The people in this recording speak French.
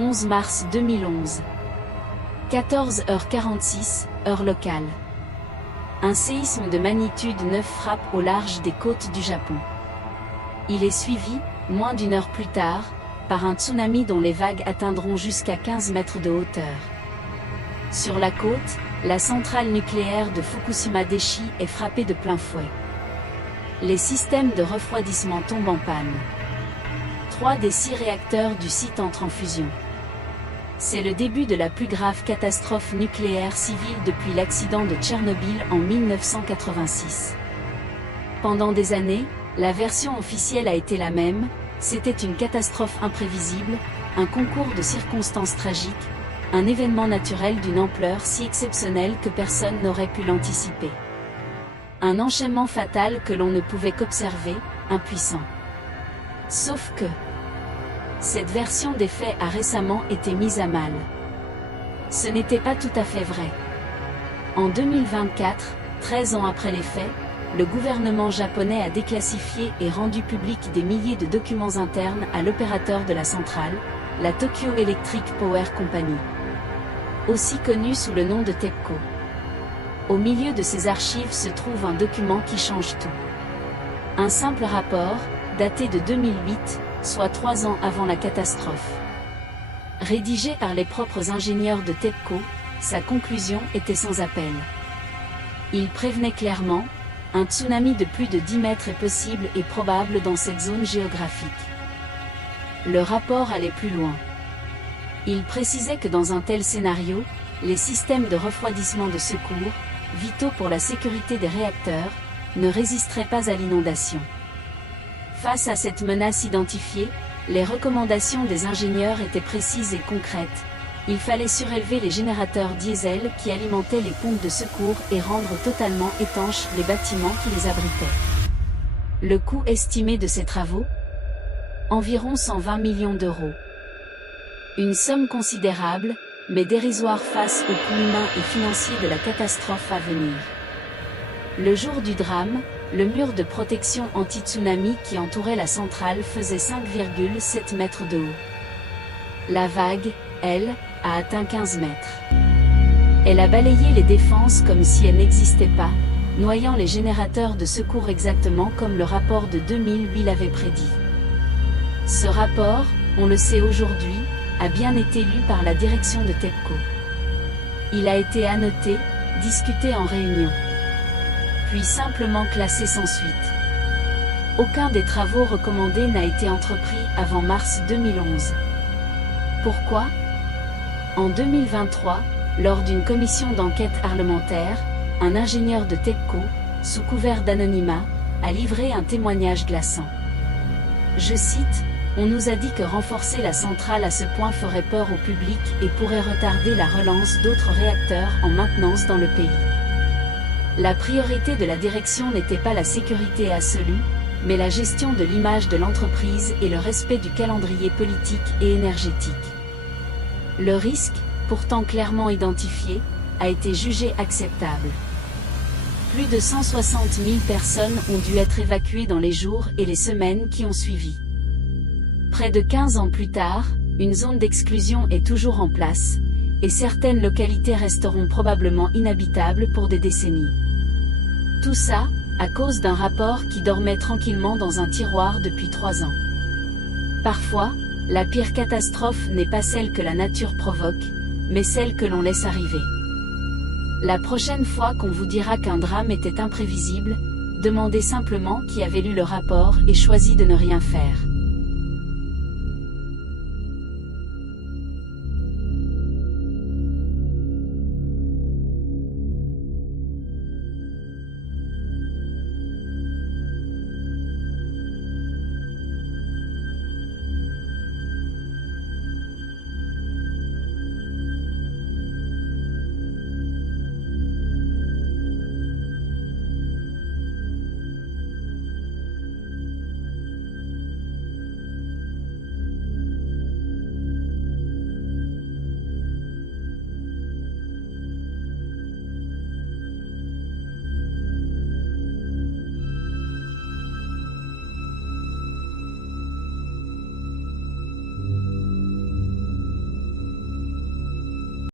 11 mars 2011. 14h46, heure locale. Un séisme de magnitude 9 frappe au large des côtes du Japon. Il est suivi, moins d'une heure plus tard, par un tsunami dont les vagues atteindront jusqu'à 15 mètres de hauteur. Sur la côte, la centrale nucléaire de Fukushima Daiichi est frappée de plein fouet. Les systèmes de refroidissement tombent en panne. 3 des 6 réacteurs du site entrent en fusion. C'est le début de la plus grave catastrophe nucléaire civile depuis l'accident de Tchernobyl en 1986. Pendant des années, la version officielle a été la même, c'était une catastrophe imprévisible, un concours de circonstances tragiques, un événement naturel d'une ampleur si exceptionnelle que personne n'aurait pu l'anticiper. Un enchaînement fatal que l'on ne pouvait qu'observer, impuissant. Sauf que cette version des faits a récemment été mise à mal. Ce n'était pas tout à fait vrai. En 2024, 13 ans après les faits, le gouvernement japonais a déclassifié et rendu public des milliers de documents internes à l'opérateur de la centrale, la Tokyo Electric Power Company, aussi connue sous le nom de TEPCO. Au milieu de ces archives se trouve un document qui change tout. Un simple rapport, daté de 2008, soit 3 ans avant la catastrophe. Rédigé par les propres ingénieurs de TEPCO, sa conclusion était sans appel. Il prévenait clairement, un tsunami de plus de 10 mètres est possible et probable dans cette zone géographique. Le rapport allait plus loin. Il précisait que dans un tel scénario, les systèmes de refroidissement de secours, vitaux pour la sécurité des réacteurs, ne résisteraient pas à l'inondation. Face à cette menace identifiée, les recommandations des ingénieurs étaient précises et concrètes. Il fallait surélever les générateurs diesel qui alimentaient les pompes de secours et rendre totalement étanches les bâtiments qui les abritaient. Le coût estimé de ces travaux ? Environ 120 millions d'euros. Une somme considérable, mais dérisoire face au coût humain et financier de la catastrophe à venir. Le jour du drame, le mur de protection anti-tsunami qui entourait la centrale faisait 5,7 mètres de haut. La vague, elle, a atteint 15 mètres. Elle a balayé les défenses comme si elles n'existaient pas, noyant les générateurs de secours exactement comme le rapport de 2008 l'avait prédit. Ce rapport, on le sait aujourd'hui, a bien été lu par la direction de TEPCO. Il a été annoté, discuté en réunion, puis simplement classé sans suite. Aucun des travaux recommandés n'a été entrepris avant mars 2011. Pourquoi ? En 2023, lors d'une commission d'enquête parlementaire, un ingénieur de TEPCO, sous couvert d'anonymat, a livré un témoignage glaçant. Je cite, « On nous a dit que renforcer la centrale à ce point ferait peur au public et pourrait retarder la relance d'autres réacteurs en maintenance dans le pays. La priorité de la direction n'était pas la sécurité absolue, mais la gestion de l'image de l'entreprise et le respect du calendrier politique et énergétique. Le risque, pourtant clairement identifié, a été jugé acceptable. Plus de 160 000 personnes ont dû être évacuées dans les jours et les semaines qui ont suivi. Près de 15 ans plus tard, une zone d'exclusion est toujours en place, et certaines localités resteront probablement inhabitables pour des décennies. Tout ça, à cause d'un rapport qui dormait tranquillement dans un tiroir depuis 3 ans. Parfois, la pire catastrophe n'est pas celle que la nature provoque, mais celle que l'on laisse arriver. La prochaine fois qu'on vous dira qu'un drame était imprévisible, demandez simplement qui avait lu le rapport et choisi de ne rien faire.